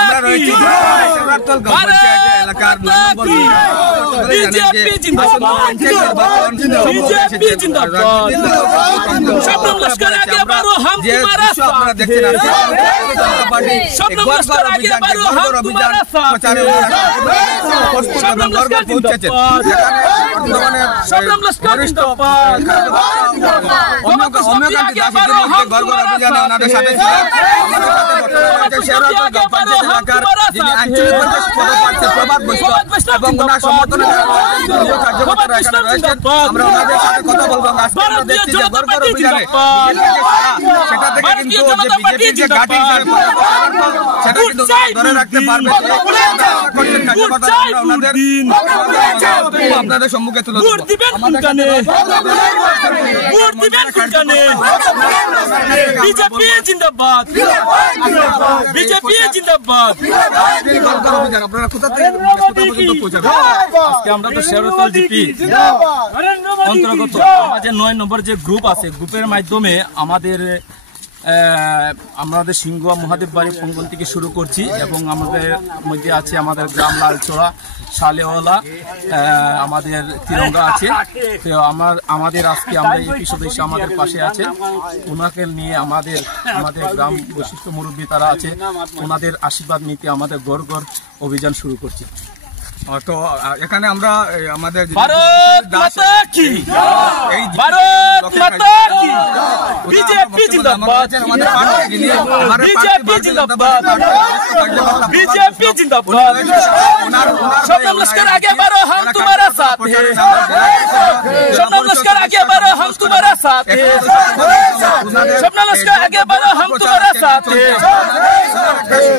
আমরা রয়েছি সেবারতল পঞ্চায়েত এলাকার নম্বর বিজেপি জিন্দাবাদ বিজেপি জিন্দাবাদ শবনম লস্কর আগে বাড়ো হাম তোমারা সাথ আপনারা দেখছেন শবনম লস্কর আগে বাড়ো হাম তোমারা সাথ প্রচারে শবনম লস্কর পৌঁছেছেন শবনম লস্কর জিন্দাবাদ অন্যকান্তি দাস ইতিমধ্যে গড়গড় অভিযানে ওনাদের সাথে ছিলেন আমাদের সেবারতল পঞ্চায়েত এলাকার যিনি আঞ্চলিক পদপ্রার্থী প্রভাত বৈষ্ণব এবং ওনার সমর্থনে কার্যকর্তারা এখানে রয়েছেন আমরা ওনাদের সাথে কথা বলবো আজকে আমরা দেখছি যে গড়গড় অভিযানে সেটা থেকে কিন্তু যে বিজেপি যে ঘাঁটি হিসেবে সেটা কিন্তু ধরে রাখতে পারবে আপনাদের সম্মুখে তুলে বিজেপি জিন্দাবাদ বিজেপি জিন্দাবাদ আপনারা কোথা পর্যন্ত পৌঁছাবেন আজকে আমরা তো সেবারতল জিপি অন্তর্গত আমাদের 9 নম্বর যে গ্রুপ আছে গ্রুপের মাধ্যমে আমাদের সিংহুয়া মহাদেব বাড়ি পঙ্গন থেকে শুরু করছি এবং আমাদের মধ্যে আছে আমাদের গ্রাম লালচড়া সালেওয়ালা আমাদের তিরঙ্গা আছে তো আমাদের আজকে আমরা এই সদস্য আমাদের পাশে আছে ওনাকে নিয়ে আমাদের গ্রাম বৈশিষ্ট্য মুরব্বী তারা আছে ওনাদের আশীর্বাদ নিতে আমাদের গড় গড় অভিযান শুরু করছি তো এখানে আমরা আমাদের ভারত মাতা কি ভারত মাতা কি বিজেপি জিন্দাবাদ বিজেপি জিন্দাবাদ বিজেপি জিন্দাবাদ शबनम लस्कर आगे बढ़ो हम तुम्हारा साथ हैं शबनम लस्कर आगे बढ़ो हम तुम्हारा साथ हैं शबनम लस्कर आगे बढ़ो हम तुम्हारा साथ हैं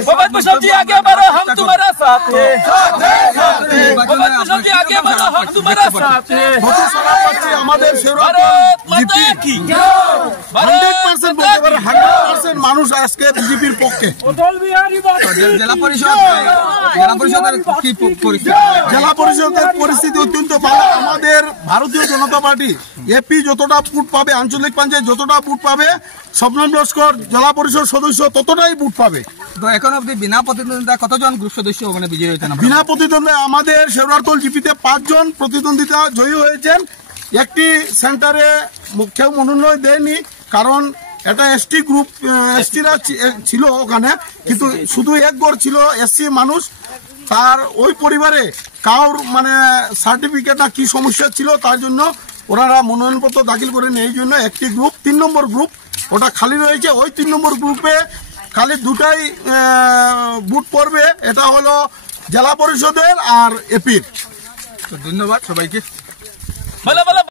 प्रभात बैष्णव जी आगे बढ़ो हम तुम्हारा साथ हैं प्रभात बैष्णव जी आगे बढ़ो हम तुम्हारा साथ हैं আমাদের भारत माता की 100% বলতে পারে 100% মানুষ আজকে বিজেপির পক্ষে জেলা পরিষদের কি পরিস্থিতি জেলা পরিষদের পরিস্থিতি অত্যন্ত ভালো আমাদের ভারতীয় জনতা পার্টি এপি যতটা ভোট পাবে আঞ্চলিক পঞ্চায়েত যতটা ভোট পাবে শবনম লস্কর জেলা পরিষদ সদস্য ততটাই ভোট পাবে তো এখন অবধি বিনা প্রতিদ্বন্দ্বিতা কতজন গ্রুপ সদস্য ওখানে বিজয়ী হয়েছেন বিনা প্রতিদ্বন্দ্বিতা আমাদের সেবারতল জিপিতে 5 জন প্রতিদ্বন্দ্বিতা জয়ী হয়েছেন একটি সেন্টারে কেউ মনোনয়ন দেয়নি কারণ এটা এসটি গ্রুপ এসটিরা ছিল ওখানে কিন্তু শুধু এক গড় ছিল এসসি মানুষ তার ওই পরিবারে কাউর মানে সার্টিফিকেট না কি সমস্যা ছিল তার জন্য ওনারা মনোনয়নপত্র দাখিল করেন এই জন্য একটি গ্রুপ 3 নম্বর গ্রুপ ওটা খালি রয়েছে ওই 3 নম্বর গ্রুপে খালি দুটাই বুথ পড়বে এটা হলো জেলা পরিষদের আর এপির ধন্যবাদ সবাইকে